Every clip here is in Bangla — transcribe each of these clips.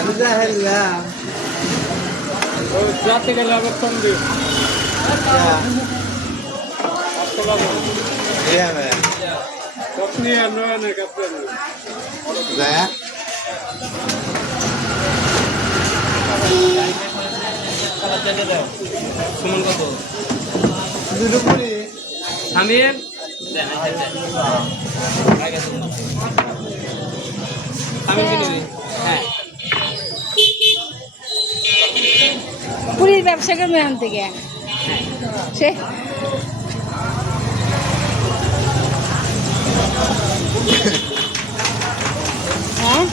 আমি যা হেললাম जाते गए अगर कम दे अपनी नहीं करते सुमन को तो আমি আমি কিনে হ্যাঁ পুরীর ব্যবসা করবে এখান থেকে সে হ্যাঁ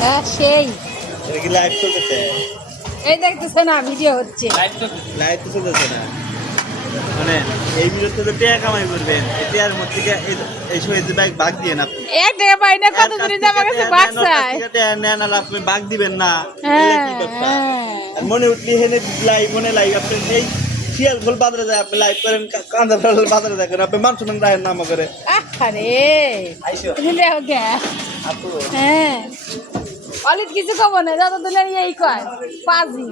হ্যাঁ সেই লাইভ চলতেছে এই দেখতেছে না ভিডিও হচ্ছে লাইভ তো চলতেছে না মানে এই ভিডিওতে তো টাকা কামাই করবেন এতে আর মধ্যে এই সময় বাইক ভাগ দিয়ে না আপনি 1 টাকা পাই না কত করে আমার কাছে বাক চাই নেন আর আপনি ভাগ দিবেন না হ্যাঁ, কি ব্যাপার হ্যাঁ। আর মনে উঠলি হেনে লাইভ মনে লাইভ আপনি এই শিয়াল ফুল বাজারে যায় আপনি লাইভ করেন কান্দা ফেল বাজারে দেখেন আপনি মানুষ নাম রায়ের নাম করে আরে দিলে ওকে হ্যাঁ অলিত কিছু কব না যত দিনের এই কয় পাজি